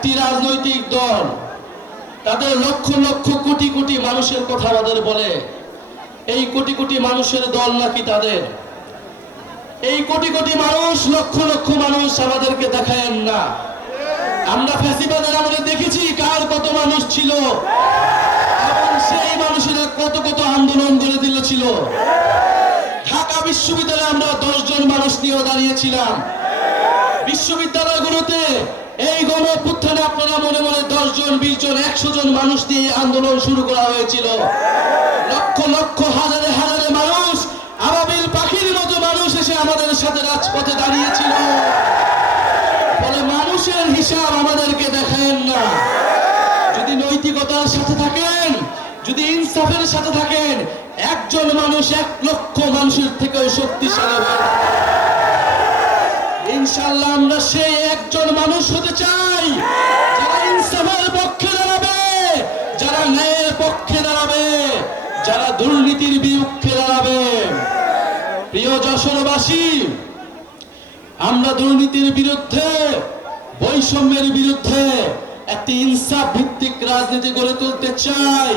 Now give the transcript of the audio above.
একটি রাজনৈতিক দল তাদের লক্ষ লক্ষ কোটি কোটি মানুষের কথা আমাদের বলে। এই কোটি কোটি মানুষের দল নাকি তাদের? এই কোটি কোটি মানুষ, লক্ষ লক্ষ মানুষ আমাদেরকে দেখায়েন না। আমরা ফ্যাসিবাদের আমলে দেখেছি কার কত মানুষ ছিল। সেই মানুষেরা কত কত আন্দোলন করে দিয়েছিল ঢাকা বিশ্ববিদ্যালয়ে আমরা দশজন মানুষ নিয়েও দাঁড়িয়েছিলাম। বিশ্ববিদ্যালয়গুলোতে এই গণপুত্থানে আপনারা মনে মনে দশ জন বিশ জন একশো জন মানুষ নিয়ে আন্দোলন শুরু করা হয়েছিল। লক্ষ লক্ষ, হাজারে হাজারে মানুষ, আবাবিল পাখির মতো মানুষ এসে আমাদের সাথে রাজপথে দাঁড়িয়েছিল। ফলে মানুষের হিসাব আমাদেরকে দেখেন না। যদি নৈতিকতার সাথে থাকেন, যদি ইনসাফের সাথে থাকেন, একজন মানুষ এক লক্ষ মানুষের থেকেও শক্তিশালী হয় ইনশাল্লাহ আমরা সেই একজন মানুষ হতে চাই। যারা ইনসাফের পক্ষে দাঁড়াবে, যারা ন্যায়ের পক্ষে দাঁড়াবে, যারা দুর্নীতির বিরুদ্ধে দাঁড়াবে। প্রিয় যশোরবাসী, আমরা দুর্নীতির বিরুদ্ধে, বৈষম্যের বিরুদ্ধে একটি ইনসাফ ভিত্তিক রাজনীতি গড়ে তুলতে চাই।